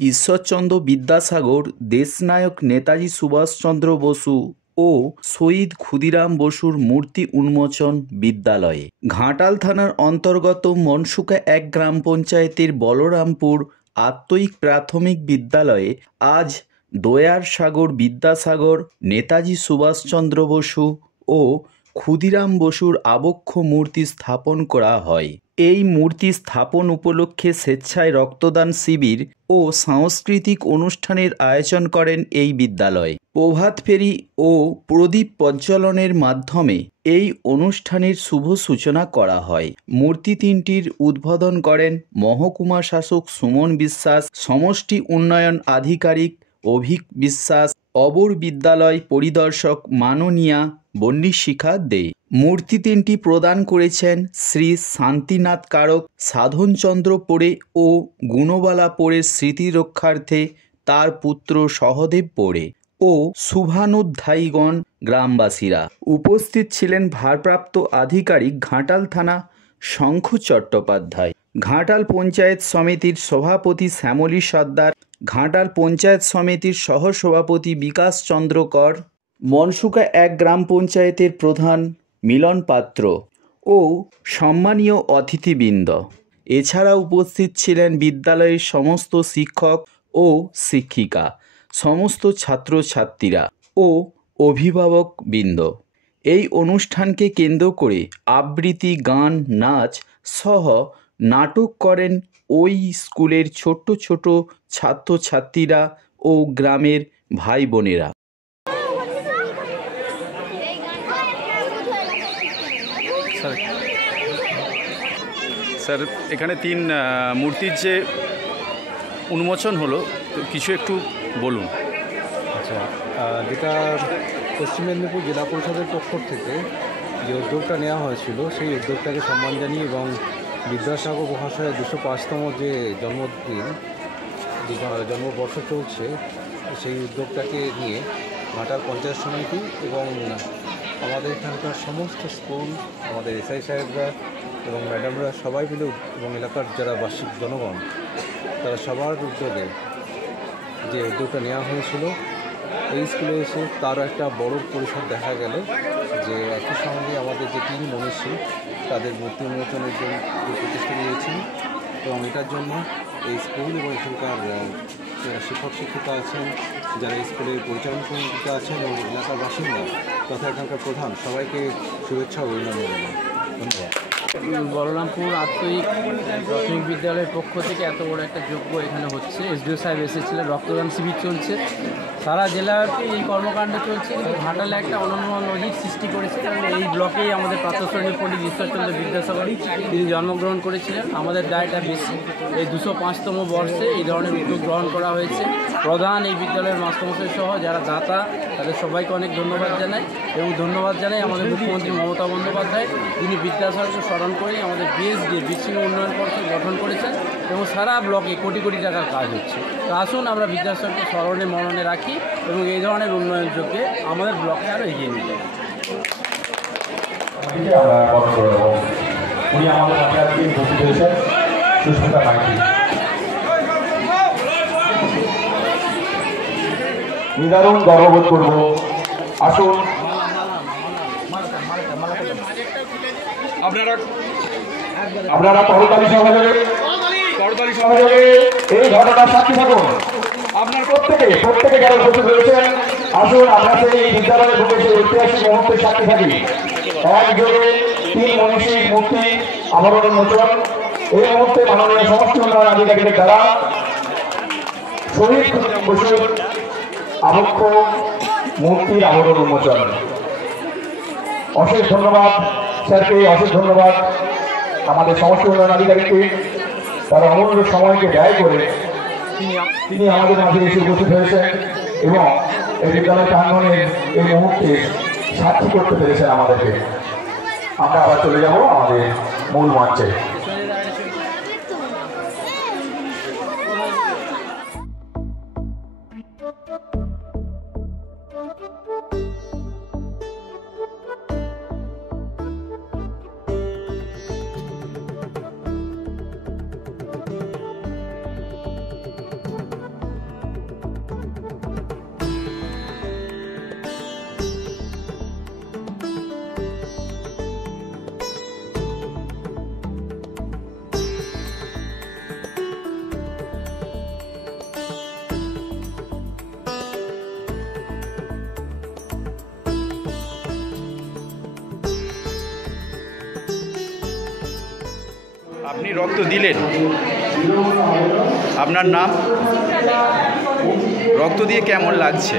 ঈশ্বরচন্দ্র বিদ্যাসাগর, দেশনায়ক নেতাজি সুভাষচন্দ্র বসু ও শহীদ ক্ষুদিরাম বসুর মূর্তি উন্মোচন বিদ্যালয়ে। ঘাটাল থানার অন্তর্গত মনসুকা ১ গ্রাম পঞ্চায়েতের বলরামপুর আত্ময়িক প্রাথমিক বিদ্যালয়ে আজ দয়ার সাগর বিদ্যাসাগর, নেতাজি সুভাষচন্দ্র বসু ও ক্ষুদিরাম বসুর আবক্ষ মূর্তি স্থাপন করা হয়। এই মূর্তি স্থাপন উপলক্ষে স্বেচ্ছায় রক্তদান শিবির ও সাংস্কৃতিক অনুষ্ঠানের আয়োজন করেন এই বিদ্যালয়। প্রভাত ফেরি ও প্রদীপ প্রজ্বলনের মাধ্যমে এই অনুষ্ঠানের শুভ সূচনা করা হয়। মূর্তি তিনটির উদ্বোধন করেন মহকুমা শাসক সুমন বিশ্বাস, সমষ্টি উন্নয়ন আধিকারিক অভিক বিশ্বাস, অবর বিদ্যালয় পরিদর্শক মাননীয়া বন্নিশিখা দে। মূর্তি তিনটি প্রদান করেছেন শ্রী শান্তিনাথ কারক, সাধনচন্দ্র পোড়ে ও গুণবালা পোড়ের স্মৃতি রক্ষার্থে তার পুত্র সহদেব পোড়ে ও শুভানুধ্যায়ীগণ গ্রামবাসীরা। উপস্থিত ছিলেন ভারপ্রাপ্ত আধিকারিক ঘাটাল থানা শঙ্খ চট্টোপাধ্যায়, ঘাটাল পঞ্চায়েত সমিতির সভাপতি শ্যামলী সর্দার, ঘাটাল পঞ্চায়েত সমিতির সহসভাপতি বিকাশ চন্দ্র কর, মনসুকা ১ গ্রাম পঞ্চায়েতের প্রধান মিলন পাত্র ও সম্মানীয় অতিথিবৃন্দ। এছাড়া উপস্থিত ছিলেন বিদ্যালয়ের সমস্ত শিক্ষক ও শিক্ষিকা, সমস্ত ছাত্রছাত্রীরা ও অভিভাবকবৃন্দ। এই অনুষ্ঠানকে কেন্দ্র করে আবৃত্তি, গান, নাচ সহ নাটক করেন ওই স্কুলের ছোট ছোট ছাত্রছাত্রীরা ও গ্রামের ভাই বোনেরা। স্যার, এখানে তিন মূর্তির যে উন্মোচন হলো, তো কিছু একটু বলুন। আচ্ছা, যেটা পশ্চিম মেদিনীপুর জেলা পরিষদের পক্ষ থেকে যে উদ্যোগটা নেওয়া হয়েছিল, সেই উদ্যোগটাকে সম্মান জানিয়ে এবং বিদ্যাসাগর মহাশয়ের ২০৫তম যে জন্মদিন, যে জন্মবর্ষ চলছে, সেই উদ্যোগটাকে নিয়ে ঘাটাল পঞ্চায়েত সমিতি এবং আমাদের এখানকার সমস্ত স্কুল, আমাদের এসআই সাহেবরা এবং ম্যাডামরা সবাই মিলে এবং এলাকার যারা বার্ষিক জনগণ, তারা সবার উদ্যোগে যে উদ্যোগটা নেওয়া হয়েছিল, এই স্কুলে এসে তার একটা বড় পরিসর দেখা গেল যে একই সঙ্গে আমাদের যে তিন মনীষী তাদের মূর্তি উন্মোচনের জন্য প্রচেষ্টা নিয়েছি এবং এটার জন্য এই স্কুল এবং এখানকার শিক্ষক শিক্ষিকা আছেন, যারা স্কুলের পরিচালন সমিতিতে আছেন এবং এলাকার বাসিন্দা তথা এখানকার প্রধান, সবাইকে শুভেচ্ছা ও অভিনন্দন জানাই। ধন্যবাদ। বলরামপুর আত্ময়িক প্রাথমিক বিদ্যালয়ের পক্ষ থেকে এত বড় একটা যজ্ঞ এখানে হচ্ছে। এসডিও সাহেব এসেছিলেন, রক্তদান শিবির চলছে, সারা জেলাতে এই কর্মকাণ্ড চলছে। কিন্তু ঘাটালে একটা অনন্য নজির সৃষ্টি করেছে, কারণ এই ব্লকেই আমাদের প্রাতঃশ্রেণী পণ্ডিত ঈশ্বরচন্দ্র বিদ্যাসাগর তিনি জন্মগ্রহণ করেছিলেন। আমাদের দায়টা বেশি, এই ২০৫তম বর্ষে এই ধরনের উদ্যোগ গ্রহণ করা হয়েছে। প্রধান এই বিদ্যালয়ের মাস্টারমশাই সহ যারা দাতা, তাদের সবাইকে অনেক ধন্যবাদ জানাই এবং ধন্যবাদ জানাই আমাদের মুখ্যমন্ত্রী মমতা বন্দ্যোপাধ্যায়, তিনি বিদ্যাসাগরকে স্মরণ করে আমাদের বিএসডি বিচ্ছিন্ন উন্নয়ন পর্ষদ গঠন করেছেন এবং সারা ব্লকে কোটি কোটি টাকার কাজ হচ্ছে। তো আসুন আমরা বিদ্যাসাগরকে স্মরণে মননে রাখি এবং এই ধরনের উন্নয়ন যোগ্যে আমাদের ব্লকে আরও এগিয়ে নিয়ে যাই। নিদারুণ গর্ববোধ করব। আসুন আপনারা করতালি সহযোগে এই ঘটনার সাক্ষী থাকুন। আপনার প্রত্যেকে যারা উপস্থিত রয়েছেন, আসুন আমরা এই বিদ্যালয়ে ঢুকে সেই ঐতিহাসিক মুহূর্তের সাক্ষী থাকি। একযোগে তিন মনীষীর মূর্তি আবরণ উন্মোচন। এই মুহূর্তে মাননীয় সমষ্টি উন্নয়ন আধিকারিকের দ্বারা শহীদ ক্ষুদিরাম বসুর আবক্ষ মূর্তির আবরণ উন্মোচন। অশেষ ধন্যবাদ স্যারকে, অশেষ ধন্যবাদ আমাদের সমষ্টি উন্নয়ন আধিকারিককে। তারা অমূল্য সময়কে ব্যয় করে তিনি আমাদের মাঝে এসে উপস্থিত হয়েছেন এবং এই বিদ্যালয় প্রাঙ্গণের এই মুহূর্তে সাক্ষী করতে পেরেছেন আমাদেরকে। আমরা আবার চলে যাব আমাদের মূল মঞ্চে। আপনি রক্ত দিলেন, আপনার নাম? রক্ত দিয়ে কেমন লাগছে?